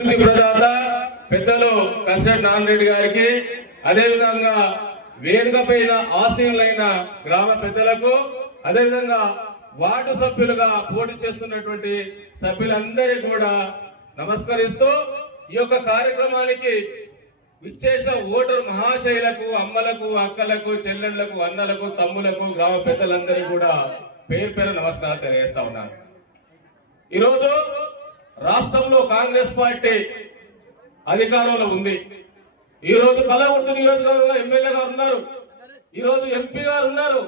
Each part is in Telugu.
అభివృద్ధి ప్రదాత పెద్దలు కసిరెడ్డి నాన్నరెడ్డి గారికి అదేవిధంగా వేదిక పైన ఆశీనులైన గ్రామ పెద్దలకు అదేవిధంగా వార్డు సభ్యులుగా పోటీ చేస్తున్నటువంటి సభ్యులందరికీ కూడా నమస్కరిస్తూ ఈ యొక్క కార్యక్రమానికి విచ్చేసిన ఓటరు మహాశైలకు అమ్మలకు అక్కలకు చెల్లెళ్ళకు అన్నలకు తమ్ములకు గ్రామ పెద్దలందరికీ కూడా పేరు పేరు నమస్కారం తెలియజేస్తా ఉన్నాను. ఈరోజు రాష్ట్రంలో కాంగ్రెస్ పార్టీ అధికారంలో ఉంది. ఈ రోజు కలవృత్తి నియోజకవర్గంలో ఎమ్మెల్యే గారు ఉన్నారు. ఈ రోజు ఎంపీ గారు ఉన్నారు.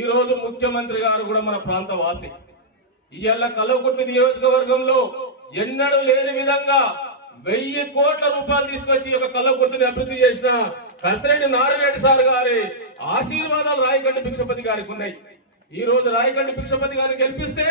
ఈ రోజు ముఖ్యమంత్రి గారు కూడా మన ప్రాంత వాసి. ఇవాళ కలవకుర్తి నియోజకవర్గంలో ఎన్నడూ లేని విధంగా వెయ్యి కోట్ల రూపాయలు తీసుకొచ్చి ఒక యొక్క అభివృద్ధి చేసిన కసిరెడ్డి నారాయణ సార్ గారి ఆశీర్వాదాలు రాయకండి భిక్షపతి గారికి ఉన్నాయి. ఈ రోజు రాయకండి భిక్షపతి గారిని గెలిపిస్తే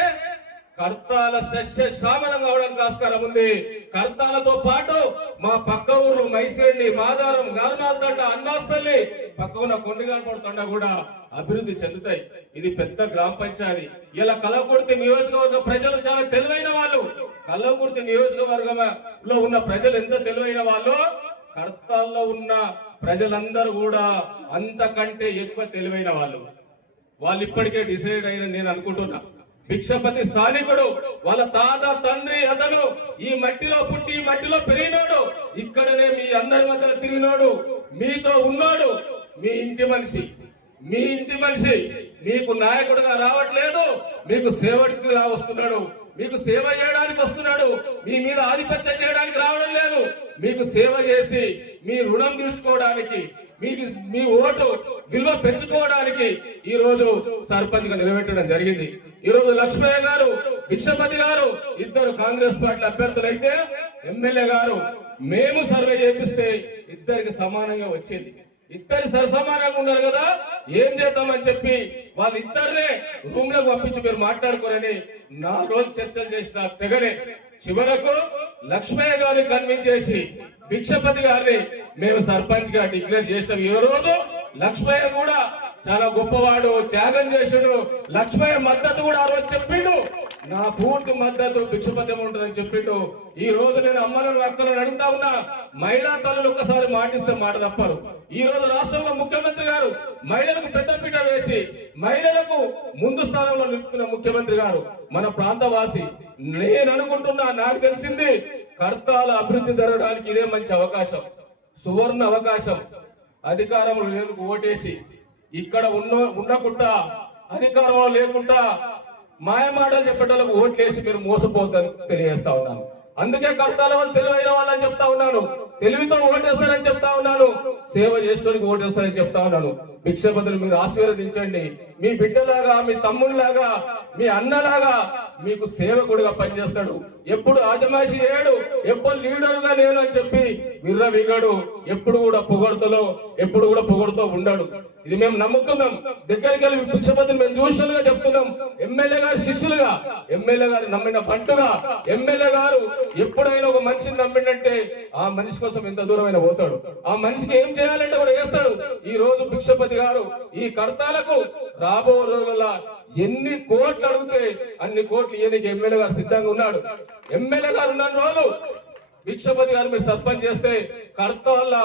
కర్తాల శస్య శామనం కావడానికి ఆస్కారం ఉంది. కర్తాలతో పాటు మా పక్క ఊర్లు మైసిరెడ్డి మాదారం గార్మాల్తండ అన్నాస్పల్లి పక్క ఉన్న కొండగాల్పడు తండ కూడా అభివృద్ధి చెందుతాయి. ఇది పెద్ద గ్రామ పంచాయతీ. ఇలా కలవకుర్తి నియోజకవర్గ ప్రజలు చాలా తెలివైన వాళ్ళు. కలవకుర్తి నియోజకవర్గంలో ఉన్న ప్రజలు ఎంత తెలివైన వాళ్ళు? కర్తాల్లో ఉన్న ప్రజలందరూ కూడా అంతకంటే ఎక్కువ తెలివైన వాళ్ళు. వాళ్ళు ఇప్పటికే డిసైడ్ అయిన నేను అనుకుంటున్నా. భిక్షపతి స్థానికుడు వాళ్ళ తాత తండ్రి అతను ఈ మట్టిలో పుట్టి ఈ మట్టిలో పెరిగినోడు. ఇక్కడనే మీ అందరి మధ్యలో తిరిగినోడు. మీతో ఉన్నాడు మీ ఇంటి మనిషి. మీ ఇంటి మనిషి మీకు నాయకుడుగా రావట్లేదు. మీకు సేవకుడిగా వస్తున్నాడు. మీకు సేవ చేయడానికి వస్తున్నాడు. మీ మీద ఆధిపత్యం చేయడానికి రావడం లేదు. మీకు సేవ చేసి మీ రుణం తీర్చుకోవడానికి మీకు మీ ఓటు విలువ పెంచుకోవడానికి ఈ రోజు సర్పంచ్గా నిలబెట్టడం జరిగింది. ఈ రోజు లక్ష్మయ్య గారు భిక్షపతి గారు ఇద్దరు కాంగ్రెస్ పార్టీ అభ్యర్థులు ఎమ్మెల్యే గారు మేము సర్వే చేపిస్తే ఇద్దరికి సమానంగా వచ్చింది. ఇద్దరు సమానంగా ఉన్నారు కదా ఏం చేద్దామని చెప్పి వాళ్ళిద్దరినే రూమ్లో పంపించి మీరు మాట్లాడుకోరని నా రోజు చర్చలు చేసిన తెగనే. చివరకు లక్ష్మయ్య గారిని కన్విన్స్ చేసి భిక్షపతి గారిని మేము సర్పంచ్గా డిక్లేర్ చేసినాం. ఈ రోజు లక్ష్మయ్య కూడా చాలా గొప్పవాడు త్యాగం చేసిండు. లక్ష్మయ్య మద్దతు కూడా ఆ రోజు చెప్పిండు. నా పూర్తి మద్దతు భిక్షపతి ఉంటుందని చెప్పిండు. ఈ రోజు నేను అమ్మలను అక్కలను అడుగుతా ఉన్నా మహిళా తల్లులు ఒక్కసారి మాటిస్తే మాట తప్పరు. ఈ రోజు రాష్ట్రంలో ముఖ్యమంత్రి గారు మహిళలకు పెద్దపీట వేసి మహిళలకు ముందు స్థానంలో నిలుపుతున్న ముఖ్యమంత్రి గారు మన ప్రాంతవాసి నేను అనుకుంటున్నా నాకు తెలిసింది కర్తాల అభివృద్ధి జరగడానికి ఇదే మంచి అవకాశం సువర్ణ అవకాశం. అధికారంలో లేదు ఓటేసి ఇక్కడ ఉన్న ఉండకుండా అధికారంలో లేకుండా మాయమాటలు చెప్పేటోళ్ళకు ఓట్లేసి మీరు మోసపోతారు తెలియజేస్తా ఉన్నాను. అందుకే కర్తాల వాళ్ళు తెలివైన వాళ్ళని చెప్తా ఉన్నాను. తెలివితో ఓటేస్తారని చెప్తా ఉన్నాను. సేవ చేసేటోనికి ఓటేస్తారని చెప్తా ఉన్నాను. భిక్షపతులు మీరు ఆశీర్వదించండి. మీ బిడ్డలాగా మీ తమ్ముళ్ళలాగా మీ అన్నలాగా మీకు సేవకుడిగా పనిచేస్తాడు. ఎప్పుడు ఆజమాషి ఏడు ఎప్పుడు లీడర్గా నేను అని చెప్పి విర్రవిగాడు ఎప్పుడు కూడా పొగడుతలో ఎప్పుడు కూడా పొగడుతూ ఉండడు. ఇది మేము నమ్ముతున్నాం దగ్గరికి వెళ్ళి భిక్షపతిని మేము చూసినలుగా చెప్తున్నాం. ఎమ్మెల్యే గారి శిష్యులుగా ఎమ్మెల్యే గారు నమ్మిన బంటుగా ఎమ్మెల్యే గారు ఎప్పుడైనా ఒక మనిషిని నమ్మిండంటే ఆ మనిషి కోసం ఎంత దూరమైన పోతాడు. ఆ మనిషికి ఏం చేయాలంటే కూడా వేస్తాడు ఈ రోజు భిక్షపతి గారు ఈ కర్తాలకు రాబో రోజుల ఎన్ని కోట్లు అడిగితే అన్ని కోట్లు ఈయనకి ఎమ్మెల్యే గారు సిద్ధంగా ఉన్నాడు. ఎమ్మెల్యే గారు ఉన్న రోజు భిక్షపతి గారు మీరు సర్పంచ్ చేస్తే కర్త వల్ల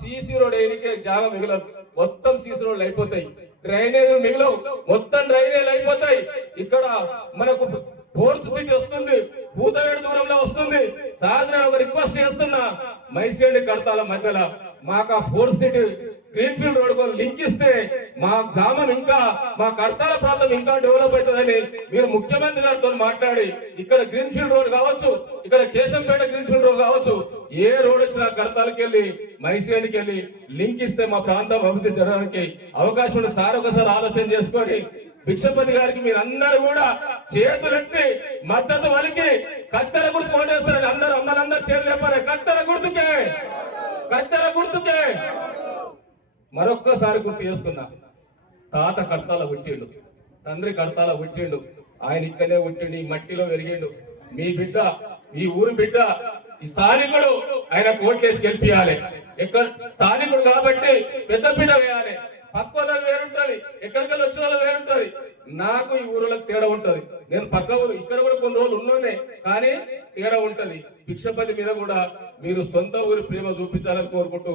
సీసీ రోడ్ ఏనికే జాగా మిగలదు. మొత్తం సీసీ రోడ్లు అయిపోతాయి. డ్రైనేజ్ మిగలవు. మొత్తం డ్రైనేజ్ అయిపోతాయి. ఇక్కడ మనకు ఫోర్త్ సిటీ వస్తుంది. పూతవేడు దూరంలో వస్తుంది. సార్ నేను ఒక రిక్వెస్ట్ చేస్తున్నా. మైసేడి కడతాల మధ్యలో. మాకు ఆ fourth city greenfield road link ఇస్తే మా గ్రామం ఇంకా మా కర్తాల ప్రాంతం ఇంకా డెవలప్ అవుతుందని మీరు ముఖ్యమంత్రి గారితో మాట్లాడి ఇక్కడ గ్రీన్ఫీల్డ్ రోడ్ కావచ్చు ఇక్కడ కేశంపేట గ్రీన్ఫీల్డ్ రోడ్ కావచ్చు ఏ రోడ్ వచ్చినా కర్తాలకి వెళ్ళి మైసేనికి వెళ్ళి లింక్ ఇస్తే మా ప్రాంతం అభివృద్ధి జరగడానికి అవకాశం ఉంది సార్ ఒకసారి ఆలోచన చేసుకొని భిక్షపతి గారికి మీరు కూడా చేతులెత్తి మద్దతు వలికి కత్తెర గుర్తు ఓటేస్తారని అందరూ అమ్మలందరూ చేతులు చెప్పారు కత్తెర మరొక్కసారి గుర్తు చేస్తున్నా. తాత కడతాల పుట్టిండు. తండ్రి కడతాల పుట్టిండు. ఆయన ఇక్కడే పుట్టిండు ఈ మట్టిలో పెరిగిండు. మీ బిడ్డ మీ ఊరు బిడ్డ ఈ స్థానికుడు ఆయన కోట్లేసి గెలిపియాలి. ఎక్కడ స్థానికుడు కాబట్టి పెద్ద పీట వేయాలి. పక్క వాళ్ళకి వేరుంటది ఎక్కడికెళ్ళి వచ్చిన వాళ్ళకి వేరుంటది. నాకు ఈ ఊరులకు తేడా ఉంటది. నేను పక్క ఊరు ఇక్కడ కూడా కొన్ని రోజులు ఉన్నోనే కానీ తేడా ఉంటది. భిక్షపతి మీద కూడా మీరు సొంత ఊరి ప్రేమ చూపించాలని కోరుకుంటూ